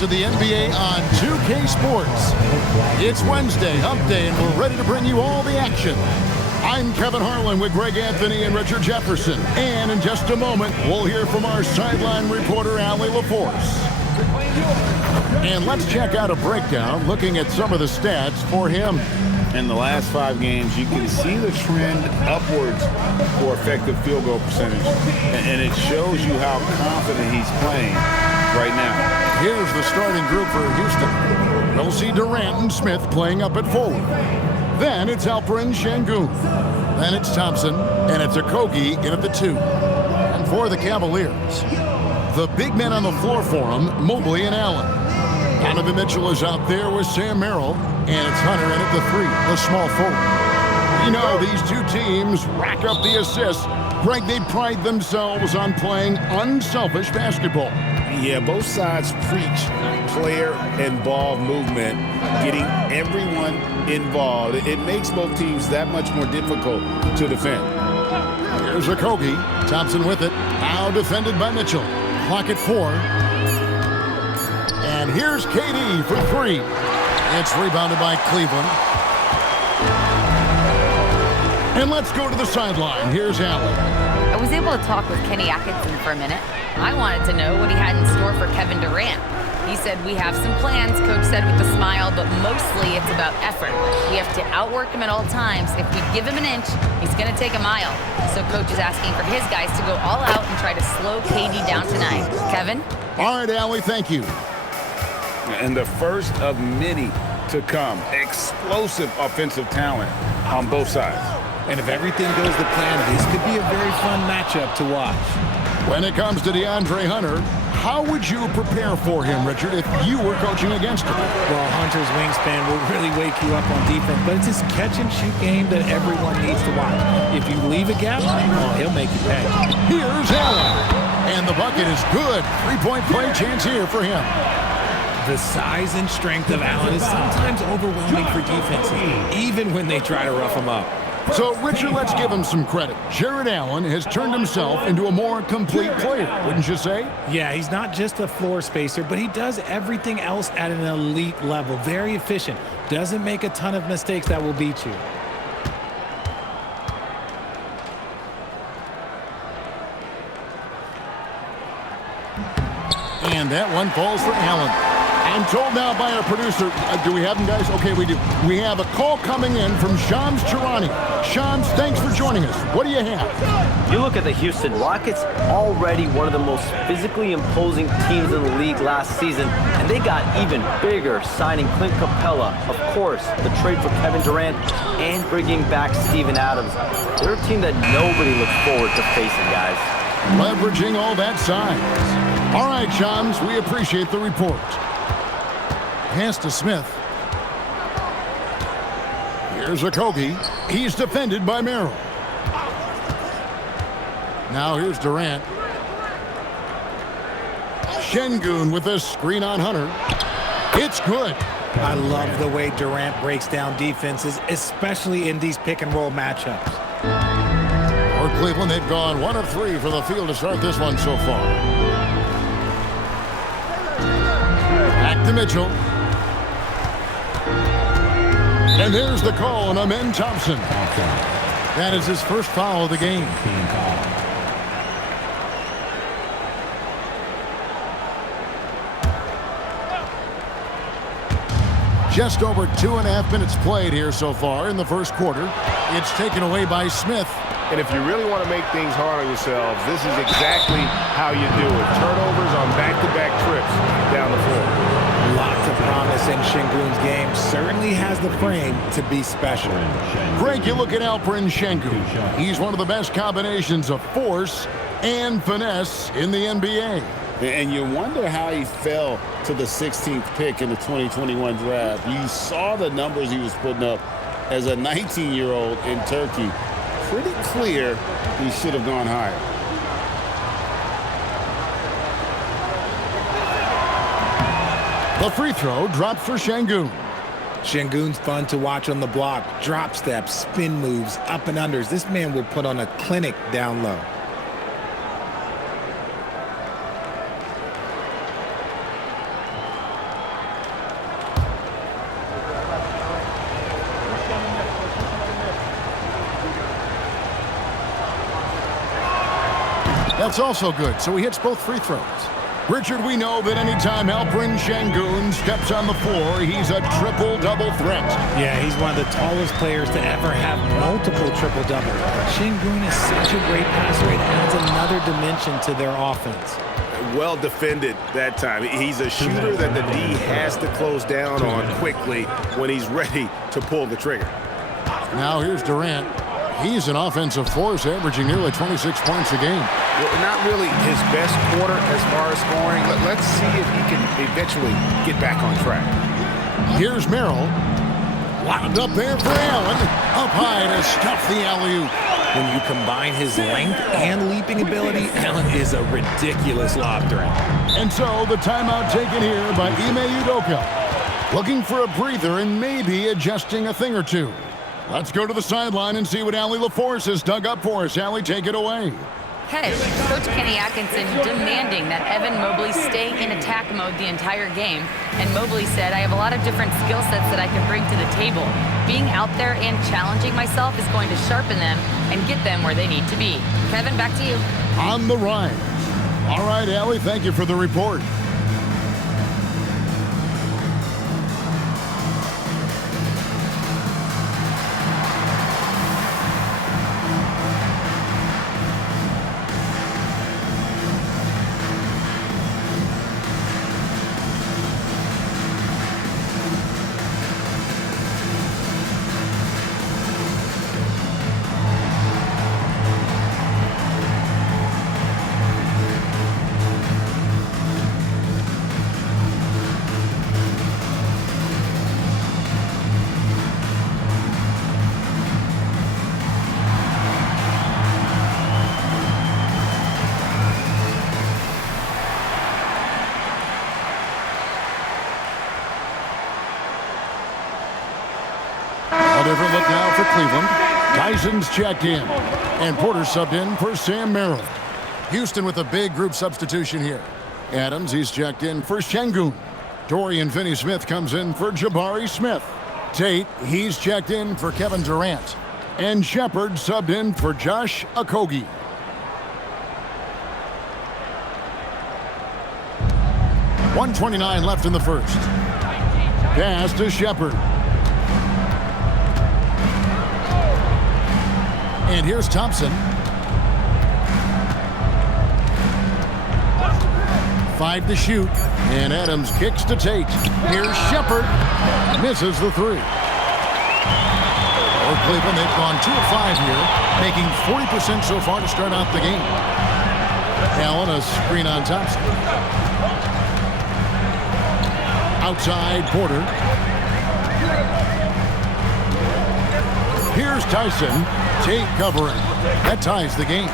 to the NBA on 2K Sports. It's Wednesday, Hump Day, and we're ready to bring you all the action. I'm Kevin Harlan with Greg Anthony and Richard Jefferson. And in just a moment, we'll hear from our sideline reporter, Allie LaForce. And let's check out a breakdown looking at some of the stats for him. In the last 5 games, you can see the trend upwards for effective field goal percentage. And it shows you how confident he's playing right now. Here's the starting group for Houston. We'll see Durant and Smith playing up at forward. Then it's Alperen Sengun. Then it's Thompson, and it's Okogie in at the 2. And for the Cavaliers, the big men on the floor for them, Mobley and Allen. Donovan Mitchell is out there with Sam Merrill, and it's Hunter in at the 3, the small forward. You know, these two teams rack up the assists. Greg, they pride themselves on playing unselfish basketball. Yeah, both sides preach player and ball movement, getting everyone involved. It makes both teams that much more difficult to defend. Here's Okogie. Thompson with it. Now defended by Mitchell. Clock at 4. And here's KD for 3. It's rebounded by Cleveland. And let's go to the sideline. Here's Allen. I was able to talk with Kenny Atkinson for a minute. I wanted to know what he had in store for Kevin Durant. He said, we have some plans, Coach said with a smile, but mostly it's about effort. We have to outwork him at all times. If we give him an inch, he's going to take a mile. So Coach is asking for his guys to go all out and try to slow KD down tonight. Kevin? All right, Allie, thank you. And the first of many to come. Explosive offensive talent on both sides. And if everything goes to plan, this could be a very fun matchup to watch. When it comes to DeAndre Hunter, how would you prepare for him, Richard, if you were coaching against him? Well, Hunter's wingspan will really wake you up on defense, but it's this catch-and-shoot game that everyone needs to watch. If you leave a gap, well, he'll make you pay. Here's Allen. And the bucket is good. 3-point play chance here for him. The size and strength of Allen is sometimes overwhelming for defenses, even when they try to rough him up. So, Richard, let's give him some credit. Jared Allen has turned himself into a more complete player, wouldn't you say? Yeah, he's not just a floor spacer, but he does everything else at an elite level. Very efficient. Doesn't make a ton of mistakes that will beat you. And that one falls for Allen. I'm told now by our producer, do we have him, guys? Okay, we do. We have a call coming in from Shams Charania. Shams, thanks for joining us. What do you have? You look at the Houston Rockets, already one of the most physically imposing teams in the league last season, and they got even bigger, signing Clint Capella, of course, the trade for Kevin Durant, and bringing back Steven Adams. They're a team that nobody looks forward to facing, guys. Leveraging all that size. All right, Shams, we appreciate the report. Pass to Smith. Here's Okogie. He's defended by Merrill. Now here's Durant. Sengun with a screen on Hunter. It's good. I love the way Durant breaks down defenses, especially in these pick-and-roll matchups. For Cleveland, they've gone 1 of 3 for the field to start this one so far. Back to Mitchell. And there's the call on Amen Thompson. That is his first foul of the game. Just over 2.5 minutes played here so far in the first quarter. It's taken away by Smith. And if you really want to make things hard on yourselves, this is exactly how you do it. Turnovers on back-to-back trips down the floor. Lots of promise in Sengun's game. Certainly has the frame to be special. Greg, you look at Alperen Sengun. He's one of the best combinations of force and finesse in the NBA. And you wonder how he fell to the 16th pick in the 2021 draft. You saw the numbers he was putting up as a 19-year-old in Turkey. Pretty clear he should have gone higher. The free throw dropped for Sengun. Sengun's fun to watch on the block. Drop steps, spin moves, up and unders. This man will put on a clinic down low. That's also good, so he hits both free throws. Richard, we know that anytime Alperen Sengun steps on the floor, he's a triple-double threat. Yeah, he's one of the tallest players to ever have multiple triple-doubles. Sengun is such a great passer. It adds another dimension to their offense. Well defended that time. He's a shooter that the D has to close down on quickly when he's ready to pull the trigger. Now here's Durant. He's an offensive force, averaging nearly 26 points a game. Well, not really his best quarter as far as scoring. Let's see if he can eventually get back on track. Here's Merrill. Wound up there for Allen. Up high to stuff the alley-oop. When you combine his length and leaping ability, Allen is a ridiculous lob threat. And so the timeout taken here by Ime Udoka. Looking for a breather and maybe adjusting a thing or two. Let's go to the sideline and see what Allie LaForce has dug up for us. Allie, take it away. Hey, Coach Kenny Atkinson demanding that Evan Mobley stay in attack mode the entire game. And Mobley said, I have a lot of different skill sets that I can bring to the table. Being out there and challenging myself is going to sharpen them and get them where they need to be. Kevin, back to you. On the rise. All right, Allie, thank you for the report. A different look now for Cleveland. Tyson's checked in. And Porter subbed in for Sam Merrill. Houston with a big group substitution here. Adams, he's checked in for Sengun. Dorian Finney-Smith comes in for Jabari Smith. Tate, he's checked in for Kevin Durant. And Shepard subbed in for Josh Okogie. .129 left in the first. Pass to Shepard. And here's Thompson. 5 to shoot. And Adams kicks to Tate. Here's Shepard. Misses the 3. For Cleveland, they've gone 2 of 5 here, making 40% so far to start out the game. Allen, a screen on Thompson. Outside, Porter. Here's Tyson. Tate covering. That ties the game.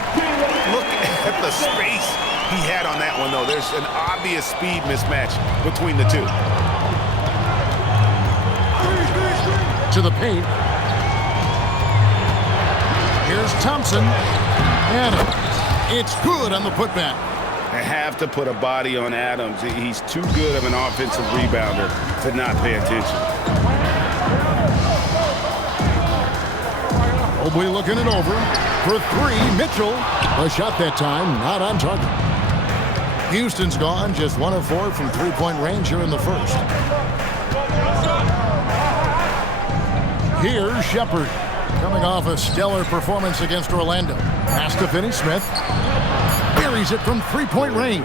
Look at the space he had on that one, though. There's an obvious speed mismatch between the two. To the paint. Here's Thompson. Adams. It's good on the putback. I have to put a body on Adams. He's too good of an offensive rebounder to not pay attention. Mobley looking it over. For 3, Mitchell. A shot that time, not on target. Houston's gone, just 1 of 4 from three-point range here in the first. Here's Shepard, coming off a stellar performance against Orlando. Pass to Finney-Smith. Buries it from three-point range.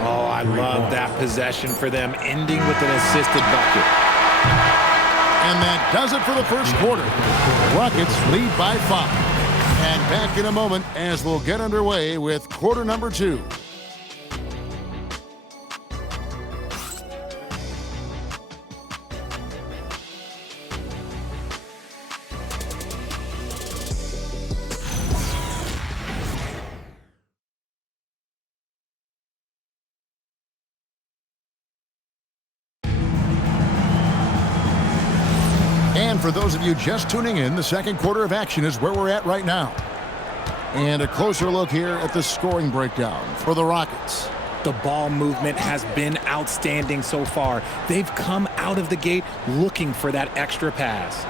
Oh, I love that possession for them, ending with an assisted bucket. And that does it for the first quarter. Rockets lead by 5. And back in a moment as we'll get underway with quarter number 2. And for those of you just tuning in, the second quarter of action is where we're at right now. And a closer look here at the scoring breakdown for the Rockets. The ball movement has been outstanding so far. They've come out of the gate looking for that extra pass.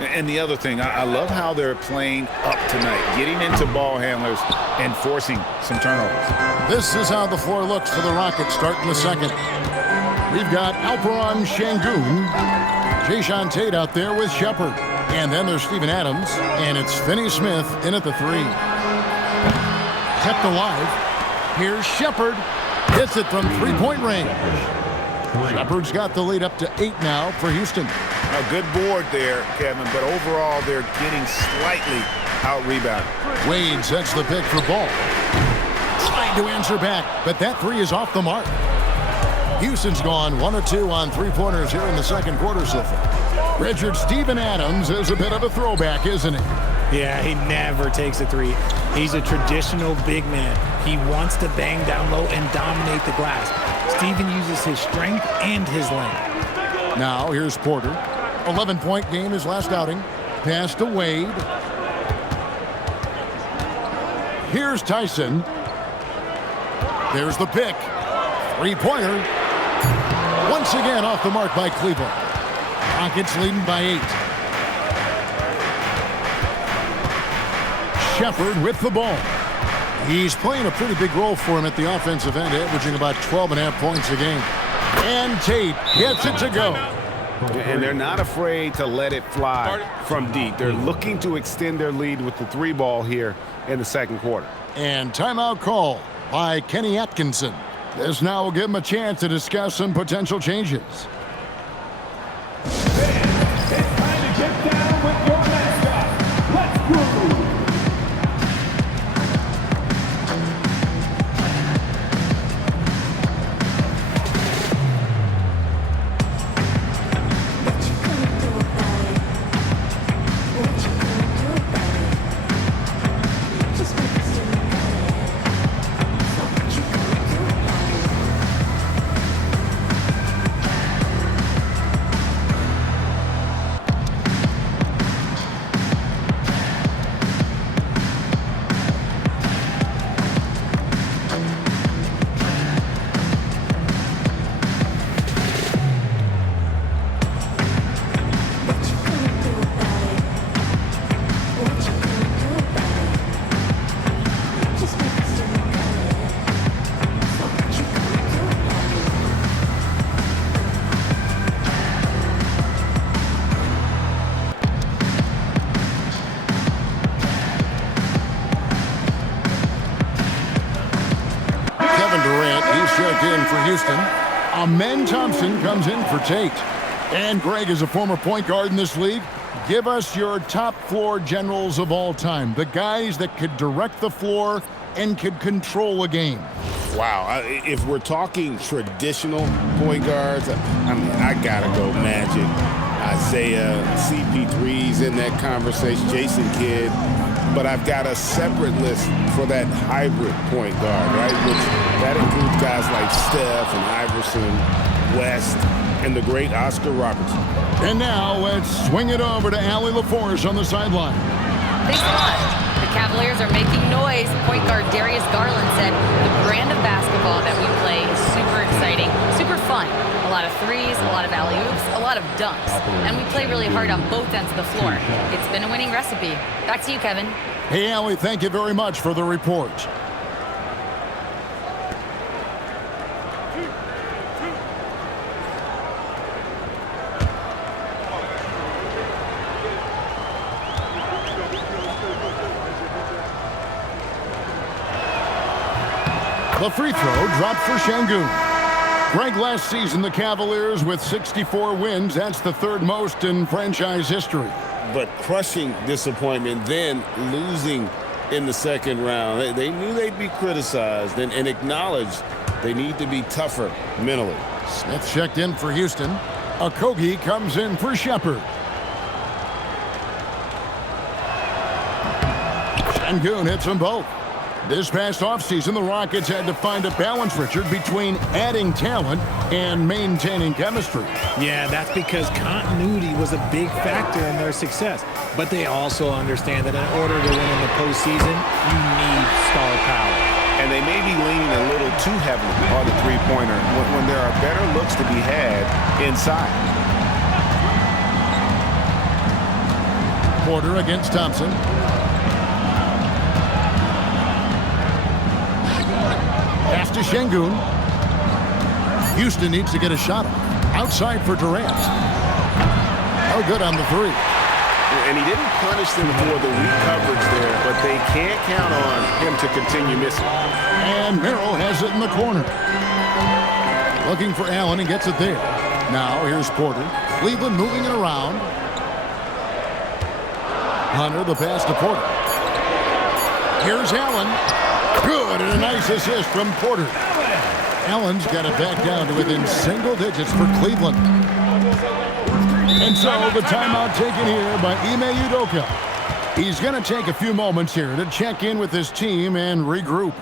And the other thing, I love how they're playing up tonight, getting into ball handlers and forcing some turnovers. This is how the floor looks for the Rockets starting the second. We've got Alperen Şengün, Jae'Sean Tate out there with Shepherd. And then there's Steven Adams, and it's Finney Smith in at the 3. Kept alive. Here's Shepherd. Hits it from three-point range. Shepherd's got the lead up to 8 now for Houston. A good board there, Kevin, but overall they're getting slightly out-rebounded. Wade sets the pick for Ball. Trying to answer back, but that 3 is off the mark. Houston's gone 1 of 2 on three-pointers here in the second quarter so far. Richard, Steven Adams is a bit of a throwback, isn't he? Yeah, he never takes a 3. He's a traditional big man. He wants to bang down low and dominate the glass. Steven uses his strength and his length. Now here's Porter. 11-point game his last outing. Pass to Wade. Here's Tyson. There's the pick. Three-pointer. Once again off the mark by Cleveland. Rockets leading by 8. Shepherd with the ball. He's playing a pretty big role for him at the offensive end, averaging about 12.5 points a game. And Tate gets it to go. And they're not afraid to let it fly from deep. They're looking to extend their lead with the 3 ball here in the second quarter. And timeout call by Kenny Atkinson. This now will give him a chance to discuss some potential changes. In for Houston. Amen Thompson comes in for Tate. And Greg is a former point guard in this league. Give us your top floor generals of all time. The guys that could direct the floor and could control a game. Wow, if we're talking traditional point guards, I mean, I gotta go Magic, Isaiah, CP3's in that conversation, Jason Kidd. But I've got a separate list for that hybrid point guard, right? Which that includes guys like Steph and Iverson, West, and the great Oscar Robertson. And now let's swing it over to Allie LaForce on the sideline. Thanks a lot. The Cavaliers are making noise. Point guard Darius Garland said the brand of basketball that we play is super exciting, super fun. A lot of threes, a lot of alley-oops, a lot of dunks. And we play really hard on both ends of the floor. It's been a winning recipe. Back to you, Kevin. Hey, Allie, thank you very much for the report. The free throw dropped for Şengün. Greg, last season, the Cavaliers with 64 wins. That's the 3rd most in franchise history. But crushing disappointment, then losing in the second round. They knew they'd be criticized and acknowledged they need to be tougher mentally. Smith checked in for Houston. Okogie comes in for Shepherd. Şengün hits them both. This past offseason, the Rockets had to find a balance, Richard, between adding talent and maintaining chemistry. Yeah, that's because continuity was a big factor in their success. But they also understand that in order to win in the postseason, you need star power. And they may be leaning a little too heavily on the three-pointer when there are better looks to be had inside. Porter against Thompson. Pass to Şengün. Houston needs to get a shot off. Outside for Durant. Oh, good on the three. And he didn't punish them for the weak coverage there, but they can't count on him to continue missing. And Merrill has it in the corner. Looking for Allen and gets it there. Now here's Porter. Cleveland moving it around. Hunter, the pass to Porter. Here's Allen. Good, and a nice assist from Porter. Allen's got it back down to within single digits for Cleveland. And so the timeout taken here by Ime Udoka. He's going to take a few moments here to check in with his team and regroup.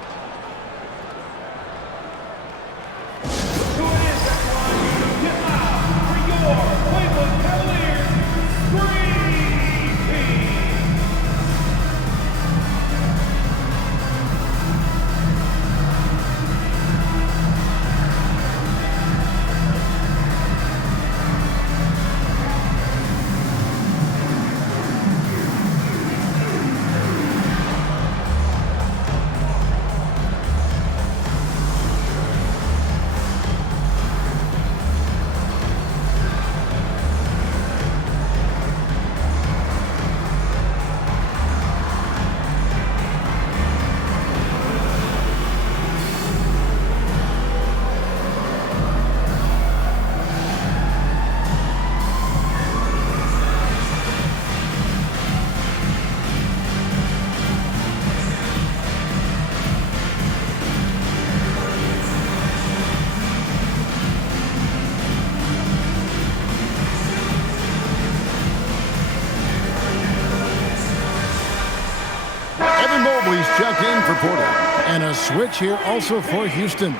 Checked in for Porter. And a switch here also for Houston.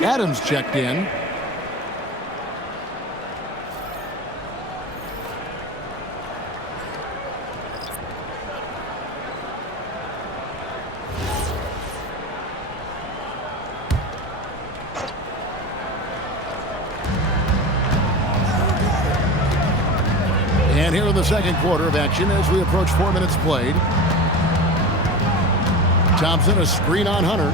Adams checked in. And here in the second quarter of action as we approach 4 minutes played. Thompson, a screen on Hunter.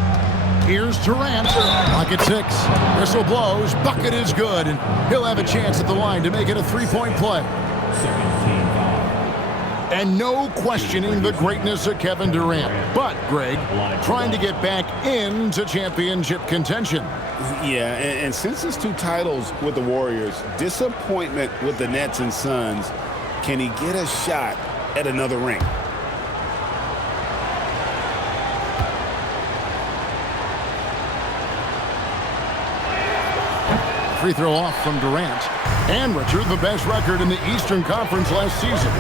Here's Durant. Pocket 6. Whistle blows. Bucket is good. And he'll have a chance at the line to make it a three-point play. And no questioning the greatness of Kevin Durant. But, Greg, trying to get back into championship contention. Yeah, and since his 2 titles with the Warriors, disappointment with the Nets and Suns, can he get a shot at another ring? Free throw off from Durant. And Richard, the best record in the Eastern Conference last season.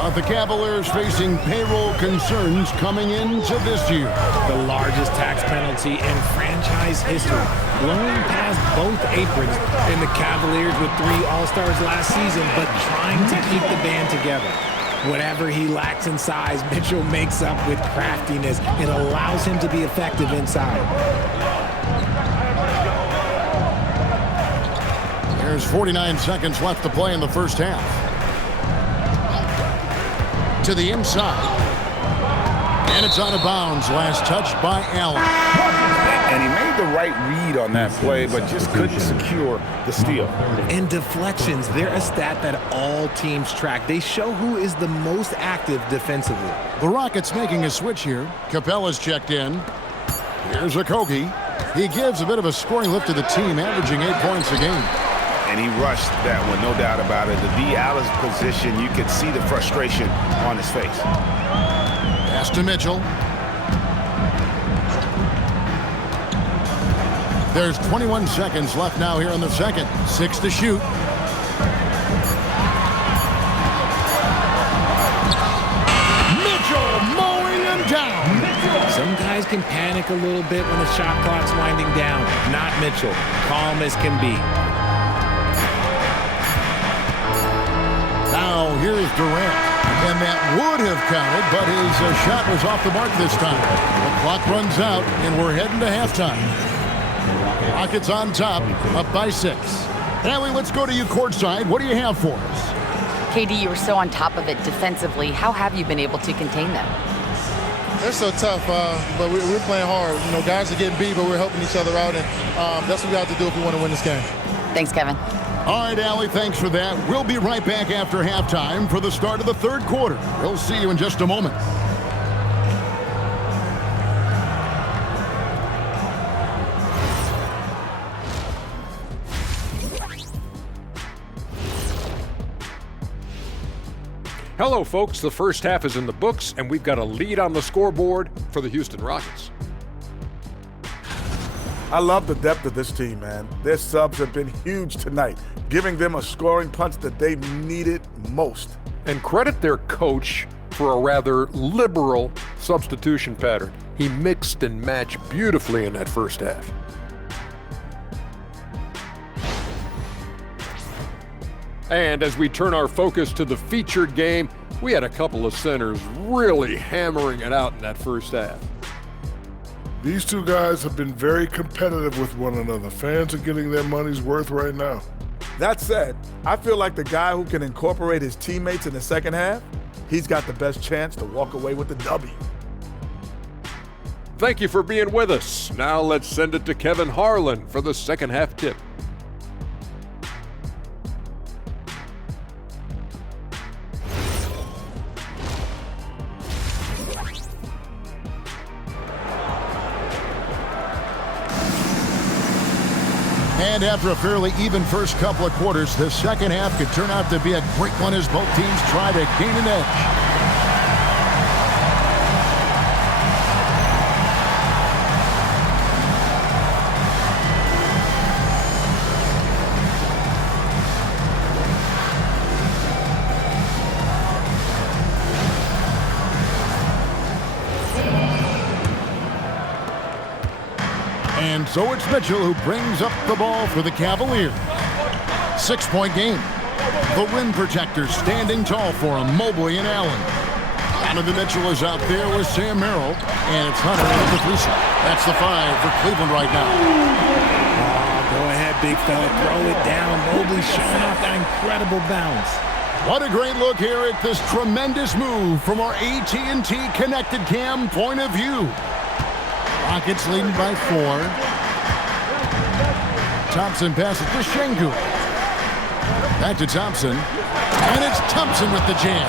But the Cavaliers facing payroll concerns coming into this year. The largest tax penalty in franchise history, blowing past both aprons, in the Cavaliers with 3 All-Stars last season, but trying to keep the band together. Whatever he lacks in size, Mitchell makes up with craftiness. It allows him to be effective inside. There's 49 seconds left to play in the first half. To the inside. And it's out of bounds. Last touch by Allen. And he made the right read on that play, but just couldn't secure the steal. And deflections, they're a stat that all teams track. They show who is the most active defensively. The Rockets making a switch here. Capella's checked in. Here's Okogie. He gives a bit of a scoring lift to the team, averaging 8 points a game. And he rushed that one, no doubt about it. The D. Allen's position, you could see the frustration on his face. Pass to Mitchell. There's 21 seconds left now here in the second. 6 to shoot. Mitchell mowing him down. Some guys can panic a little bit when the shot clock's winding down. Not Mitchell. Calm as can be. Now here's Durant, and that would have counted, but his shot was off the mark this time. The clock runs out, and we're heading to halftime. Rockets on top, up by 6. Allie, let's go to you courtside. What do you have for us? KD, you were so on top of it defensively. How have you been able to contain them? They're so tough, but we're playing hard. You know, guys are getting beat, but we're helping each other out, and that's what we have to do if we want to win this game. Thanks, Kevin. All right, Allie, thanks for that. We'll be right back after halftime for the start of the third quarter. We'll see you in just a moment. Hello, folks. The first half is in the books, and we've got a lead on the scoreboard for the Houston Rockets. I love the depth of this team, man. Their subs have been huge tonight, giving them a scoring punch that they needed most. And credit their coach for a rather liberal substitution pattern. He mixed and matched beautifully in that first half. And as we turn our focus to the featured game, we had a couple of centers really hammering it out in that first half. These two guys have been very competitive with one another. Fans are getting their money's worth right now. That said, I feel like the guy who can incorporate his teammates in the second half, he's got the best chance to walk away with the W. Thank you for being with us. Now let's send it to Kevin Harlan for the second half tip. And after a fairly even first couple of quarters, the second half could turn out to be a great one as both teams try to gain an edge. And so it's Mitchell who brings up the ball for the Cavaliers. 6-point game. The rim protectors standing tall for him, Mobley and Allen. Donovan Mitchell is out there with Sam Merrill, and it's Hunter with the three. That's the 5 for Cleveland right now. Go ahead, big fella. Throw it down. Mobley showing off that incredible bounce. What a great look here at this tremendous move from our AT&T Connected Cam point of view. Rockets leading by 4. Thompson passes to Şengün. Back to Thompson. And it's Thompson with the jam.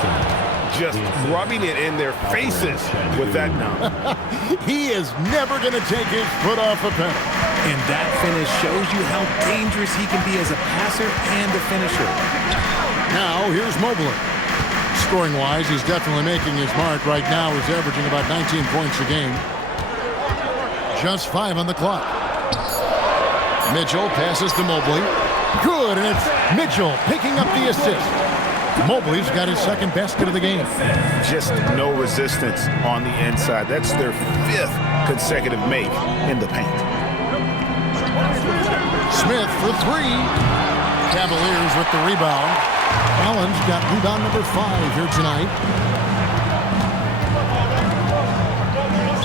Just rubbing it in their faces with that now. He is never going to take his foot off a pedal. And that finish shows you how dangerous he can be as a passer and a finisher. Now here's Mobley. Scoring-wise, he's definitely making his mark. Right now, he's averaging about 19 points a game. Just 5 on the clock. Mitchell passes to Mobley. Good, and it's Mitchell picking up the assist. Mobley's got his second basket of the game. Just no resistance on the inside. That's their 5th consecutive make in the paint. Smith for 3. Cavaliers with the rebound. Allen's got rebound number 5 here tonight.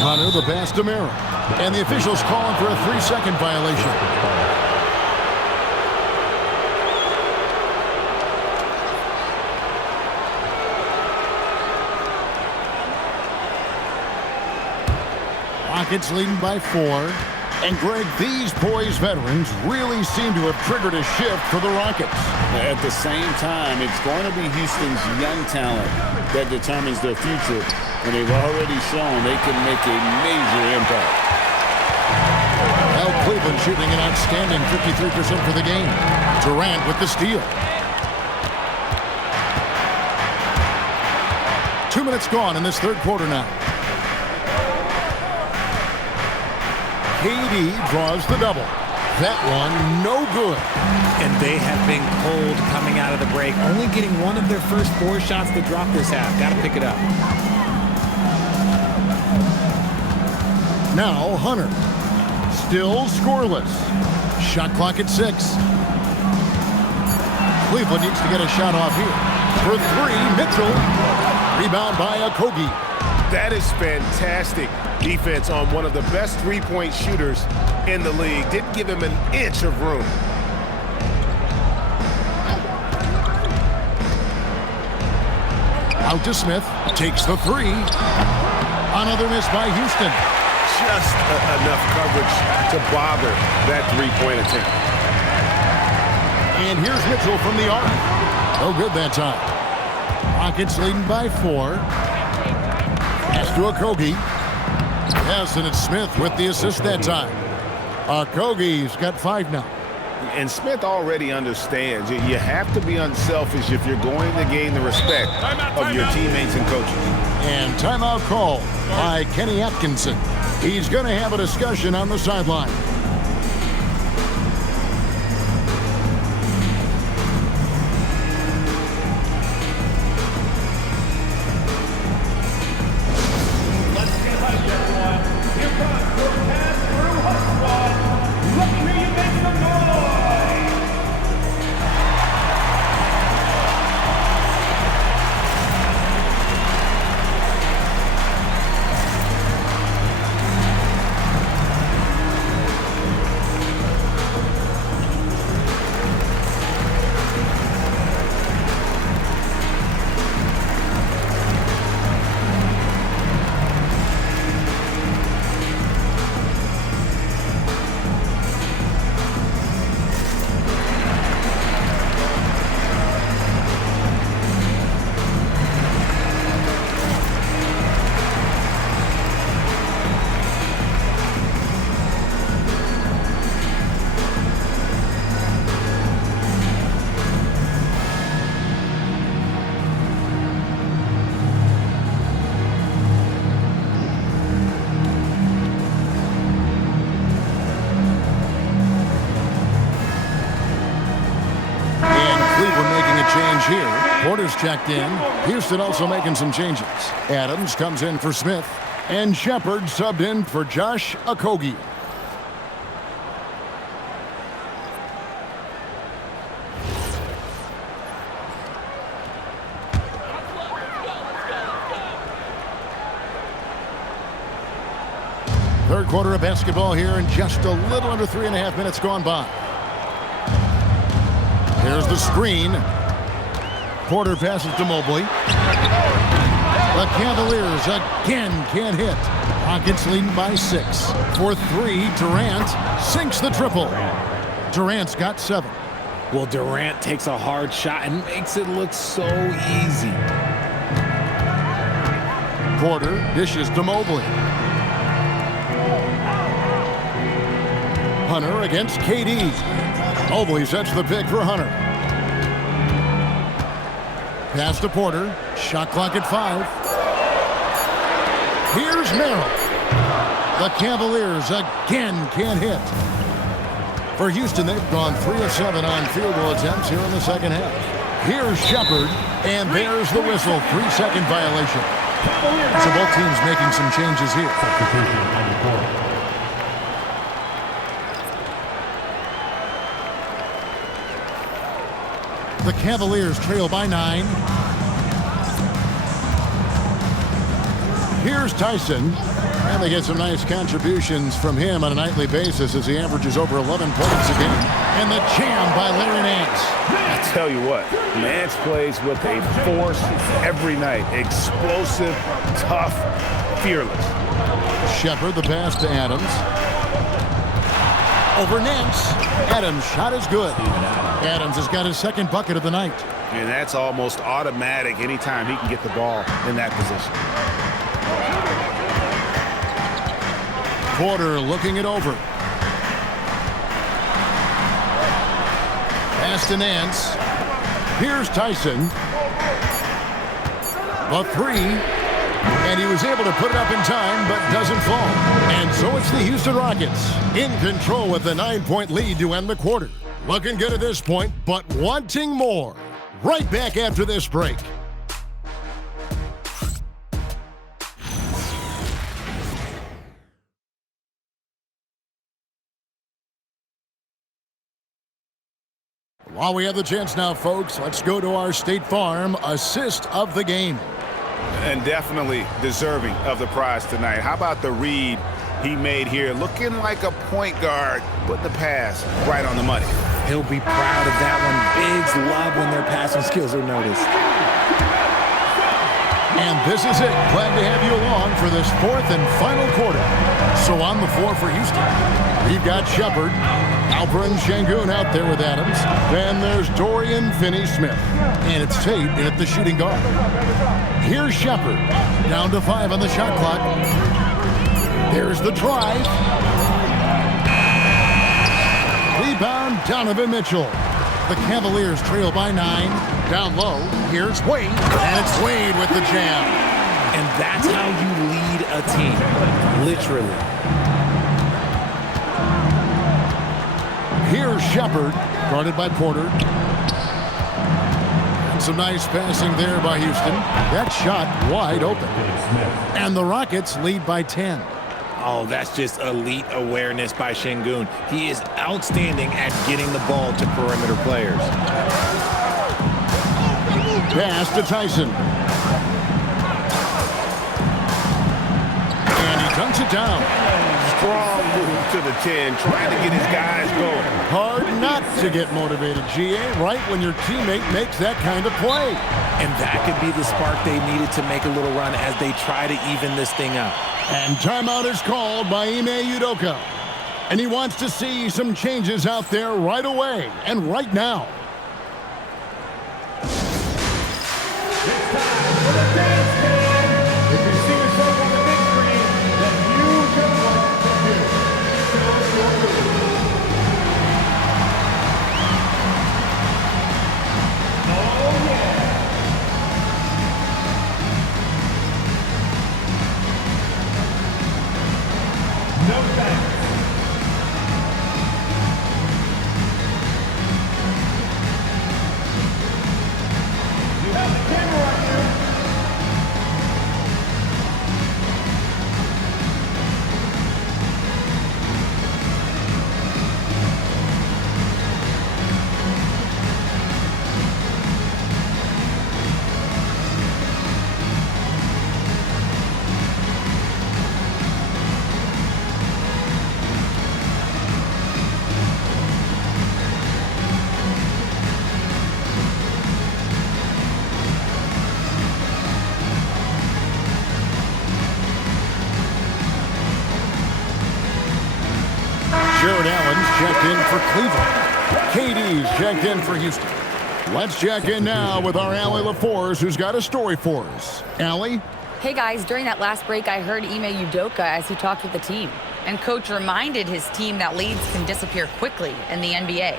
Hunter the pass to Merrill. And the officials calling for a 3-second violation. Rockets leading by 4. And Greg, these poised veterans really seem to have triggered a shift for the Rockets. At the same time, it's going to be Houston's young talent that determines their future. And they've already shown they can make a major impact. Now Cleveland shooting an outstanding 53% for the game. Durant with the steal. 2 minutes gone in this third quarter now. KD draws the double. That one, no good. And they have been cold coming out of the break, only getting one of their first 4 shots to drop this half. Got to pick it up. Now Hunter. Still scoreless. Shot clock at 6. Cleveland needs to get a shot off here. For 3, Mitchell. Rebound by Okogie. That is fantastic defense on one of the best three-point shooters in the league. Didn't give him an inch of room. Out to Smith. Takes the three. Another miss by Houston. Just enough coverage to bother that three-point attempt. And here's Mitchell from the arc. No good that time. Rockets leading by 4. Pass to Okogie. Yes, and it's Smith with the assist that time. Okogie's got 5 now. And Smith already understands you have to be unselfish if you're going to gain the respect of your teammates and coaches. And timeout call by Kenny Atkinson. He's going to have a discussion on the sideline. Here, Porter's checked in. Houston also making some changes. Adams comes in for Smith. And Shepard subbed in for Josh Okogie. Third quarter of basketball here, and just a little under 3.5 minutes gone by. Here's the screen. Porter passes to Mobley. The Cavaliers again can't hit. Rockets leading by 6. For 3, Durant sinks the triple. Durant's got 7. Well, Durant takes a hard shot and makes it look so easy. Porter dishes to Mobley. Hunter against KD. Mobley sets the pick for Hunter. Pass to Porter. Shot clock at 5. Here's Merrill. The Cavaliers again can't hit. For Houston, they've gone 3 of 7 on field goal attempts here in the second half. Here's Shepard, and there's the whistle. 3-second violation. So both teams making some changes here. The Cavaliers trail by 9. Here's Tyson. And they get some nice contributions from him on a nightly basis as he averages over 11 points a game. And the jam by Larry Nance. I tell you what, Nance plays with a force every night. Explosive, tough, fearless. Shepard, the pass to Adams. Over Nance. Adams' shot is good. Adams has got his second bucket of the night. And that's almost automatic anytime he can get the ball in that position. Porter looking it over. Pass to Nance. Here's Tyson. The 3. And he was able to put it up in time, but doesn't fall. And so it's the Houston Rockets in control with a 9-point lead to end the quarter. Looking good at this point, but wanting more. Right back after this break. While we have the chance now, folks, let's go to our State Farm assist of the game. And definitely deserving of the prize tonight. How about the read he made here? Looking like a point guard, putting the pass right on the money. He'll be proud of that one. Bigs love when their passing skills are noticed. And this is it. Glad to have you along for this fourth and final quarter. So on the floor for Houston, we've got Shepard, Alperen Sengun out there with Adams. Then there's Dorian Finney-Smith. And it's Tate in at the shooting guard. Here's Shepard, down to 5 on the shot clock. There's the drive. Rebound, Donovan Mitchell. The Cavaliers trail by 9. Down low, here's Wade. And it's Wade with the jam. And that's how you lead a team, literally. Here's Shepard, guarded by Porter. And some nice passing there by Houston. That shot wide open. And the Rockets lead by 10. Oh, that's just elite awareness by Sengun. He is outstanding at getting the ball to perimeter players. Pass to Tyson. And he dunks it down. Strong move to the 10, trying to get his guys going. Hard not to get motivated, GA, right when your teammate makes that kind of play. And that could be the spark they needed to make a little run as they try to even this thing out. And timeout is called by Ime Udoka. And he wants to see some changes out there right away and right now. Jared Allen's checked in for Cleveland. KD's checked in for Houston. Let's check in now with our Allie LaForce, who's got a story for us. Allie? Hey guys, during that last break, I heard Ime Udoka as he talked with the team. And coach reminded his team that leads can disappear quickly in the NBA.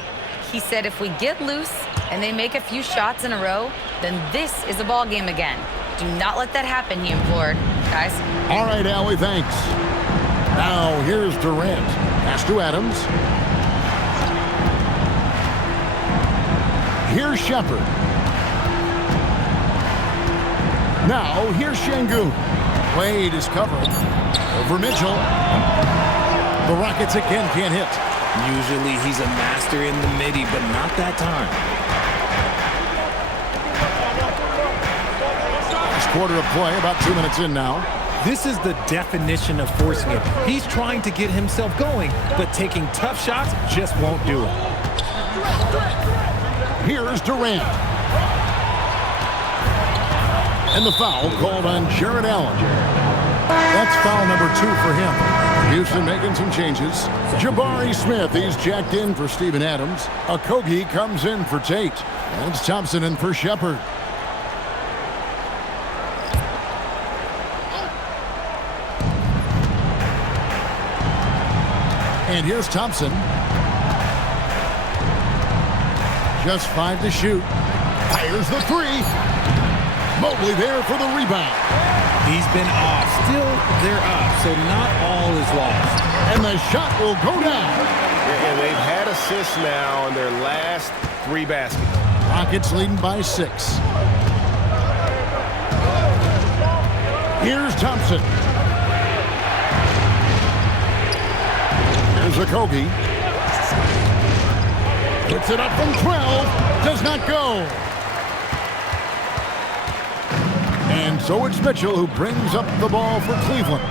He said if we get loose and they make a few shots in a row, then this is a ball game again. Do not let that happen, he implored. Guys? All right, Allie, thanks. Now, here's Durant. Pass to Adams. Here's Shepard. Now, here's Sengun. Wade is covering. Over Mitchell. The Rockets again can't hit. Usually he's a master in the midi, but not that time. Last quarter of play, about 2 minutes in now. This is the definition of forcing it. He's trying to get himself going, but taking tough shots just won't do it. Here's Durant. And the foul called on Jared Allen. That's foul number 2 for him. Houston making some changes. Jabari Smith, he's jacked in for Steven Adams. Okogie comes in for Tate. And it's Thompson in for Shepard. And here's Thompson. Just 5 to shoot. Fires the 3. Mobley there for the rebound. He's been off. Still, they're up, so not all is lost. And the shot will go down. And they've had assists now on their last 3 baskets. Rockets leading by 6. Here's Thompson. Here's Okogie. Puts it up from 12. Does not go. And so it's Mitchell who brings up the ball for Cleveland.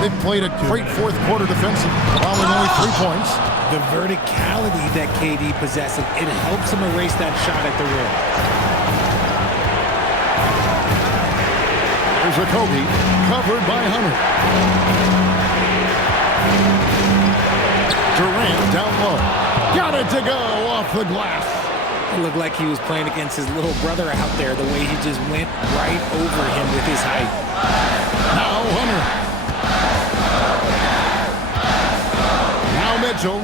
They've played a great fourth quarter defensive, allowing only 3 points. The verticality that KD possesses, it helps him erase that shot at the rim. Here's a Kobe, covered by Hunter. Durant down low. Got it to go off the glass. It looked like he was playing against his little brother out there, the way he just went right over him with his height. Now Hunter. Now Mitchell.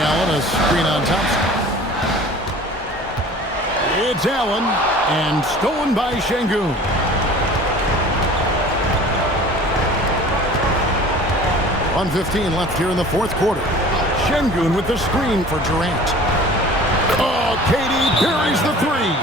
Allen, a screen on Thompson. It's Allen, and stolen by Şengün. .1:15 left here in the fourth quarter. Şengün with the screen for Durant. Oh, KD buries the three.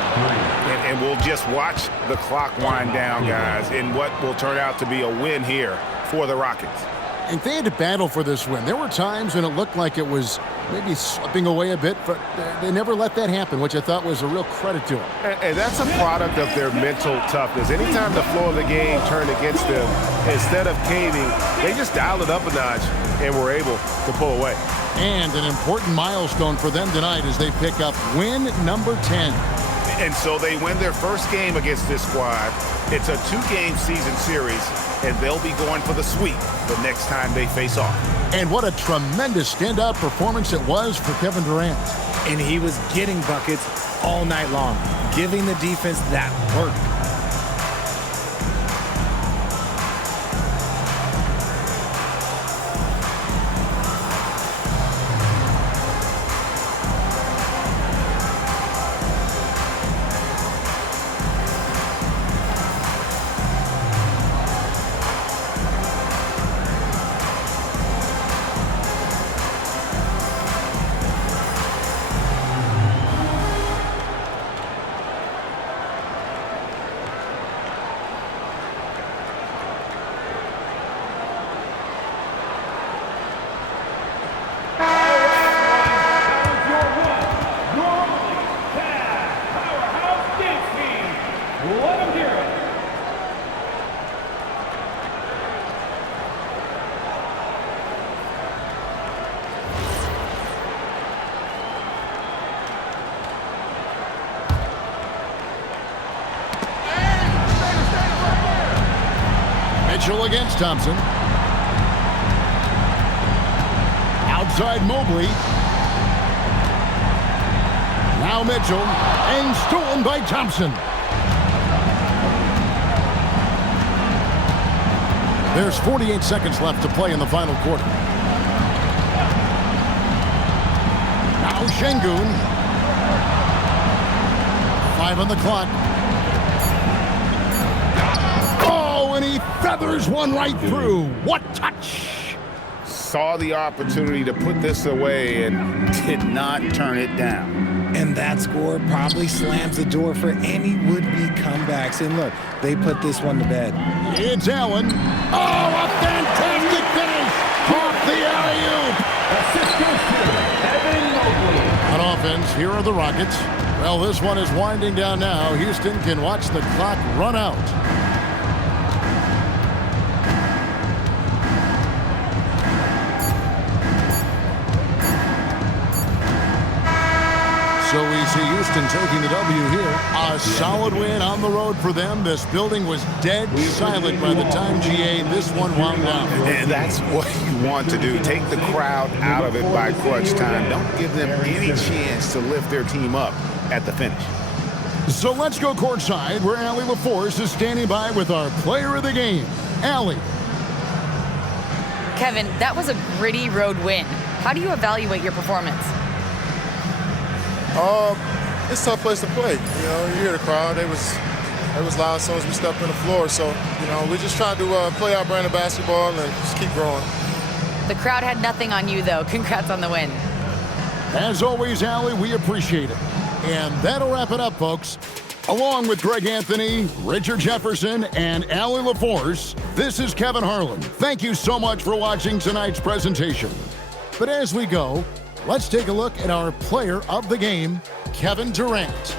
And we'll just watch the clock wind down, guys, in what will turn out to be a win here for the Rockets. And they had to battle for this win. There were times when it looked like it was maybe slipping away a bit, but they never let that happen, which I thought was a real credit to them. And that's a product of their mental toughness. Anytime the flow of the game turned against them, instead of caving, they just dialed it up a notch and were able to pull away. And an important milestone for them tonight as they pick up win number 10. And so they win their first game against this squad. It's a 2-game season series, and they'll be going for the sweep the next time they face off. And what a tremendous standout performance it was for Kevin Durant. And he was getting buckets all night long, giving the defense that work. Mitchell against Thompson. Outside Mobley. Now Mitchell, and stolen by Thompson. There's 48 seconds left to play in the final quarter. Now Şengün. 5 on the clock. Oh, and he feathers one right through. What touch! Saw the opportunity to put this away and did not turn it down. And that score probably slams the door for any would-be comebacks. And look, they put this one to bed. It's Allen. Oh, a fantastic finish! Off the alley-oop! Assist goes to Evan Mobley. On offense, here are the Rockets. Well, this one is winding down now. Houston can watch the clock run out. So we see Houston taking the W here. A solid win on the road for them. This building was dead silent by the time GA this one wound down. And that's what you want to do. Take the crowd out of it by crunch time. Don't give them any chance to lift their team up at the finish. So let's go courtside where Allie LaForce is standing by with our player of the game. Allie. Kevin, that was a gritty road win. How do you evaluate your performance? It's a tough place to play. You know, you hear the crowd. It was loud as soon as we stepped on the floor. So, you know, we just trying to play our brand of basketball and just keep growing. The crowd had nothing on you, though. Congrats on the win. As always, Allie, we appreciate it. And that'll wrap it up, folks. Along with Greg Anthony, Richard Jefferson, and Allie LaForce, this is Kevin Harlan. Thank you so much for watching tonight's presentation. But as we go, let's take a look at our player of the game, Kevin Durant.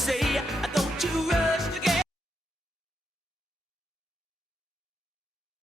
say